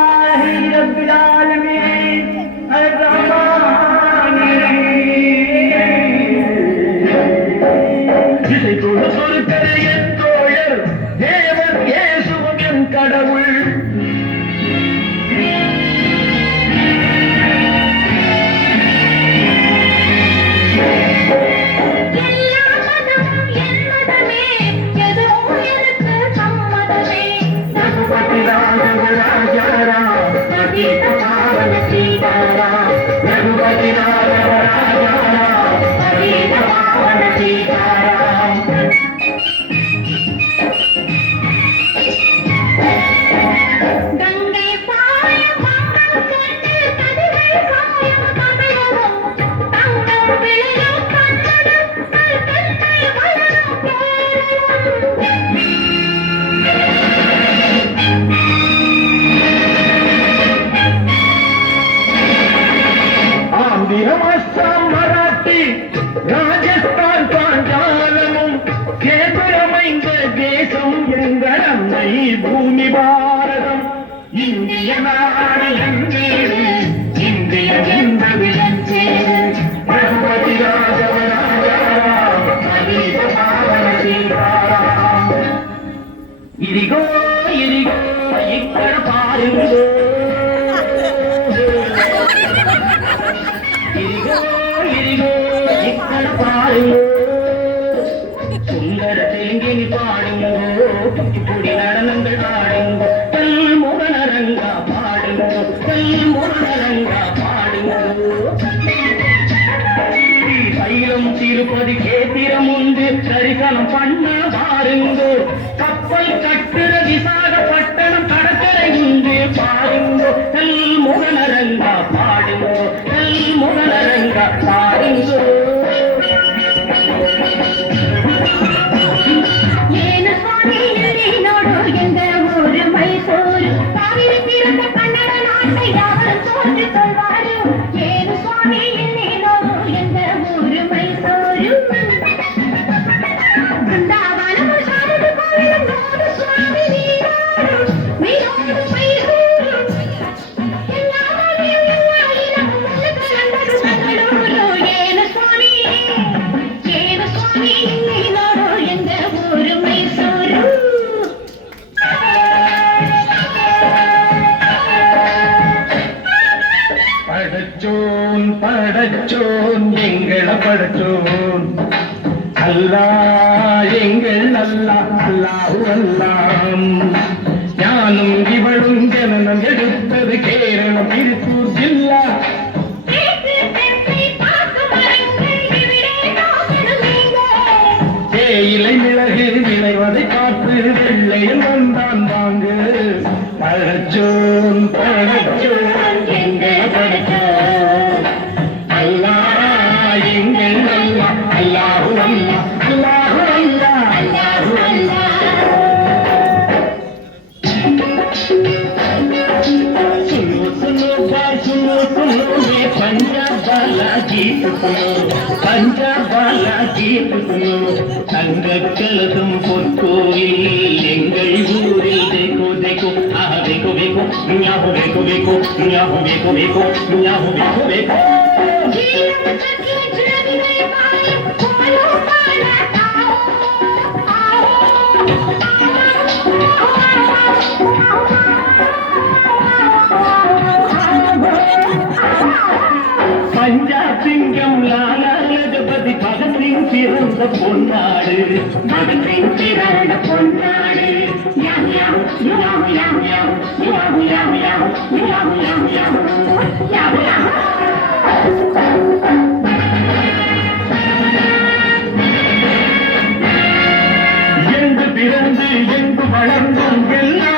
لله رب العالمين தாய் பூமி பாரதம். இந்திய நாடு என்றேடு இந்திய என்பது என்றேடு ரகுபதி இதிகோ இதிகோ இக்கட பாருங்கோ இதிகோ இதிகோ இக்கட பாருங்கோ சுந்தரத்தேங்கினி பாடுங்கோ குடி நடனங்கள் ஆடுங்கோ கல் முரணரங்கா பாடுங்கோ கல் முரணரங்கா பாடுங்கோ. தைலம் திருப்பதி கேத்திரம் உண்டு தரிசனம் பண்ண பாருங்கோ கப்பல் கட்டு படைச்சோன் படைச்சோன் எங்களை படைச்சோன். அல்லா எங்கள் அல்லா அல்லாஹு அல்லாம். ஞானும் இவளும் ஜனனம் எடுத்தது கேரளம் திருப்பூர் ஜில்லா. தேயிலை தங்க கலசம் பொற்கோயில் எங்கள் ஊரில் தேக்கோ தேக்கோ ஆஹா தேக்கோ வேக்கோ ஞாபோ வேக்கோ வேக்கோ ஞாபோ வேக்கோ வேக்கோ ஞாபோ வேக்கோ வேக்கோ பிறந்த பொன்னாடு மகன் பிறந்த பொன்னாடு யாம் பிறந்து எங்கு வளர்ந்தும் வெள்ளம்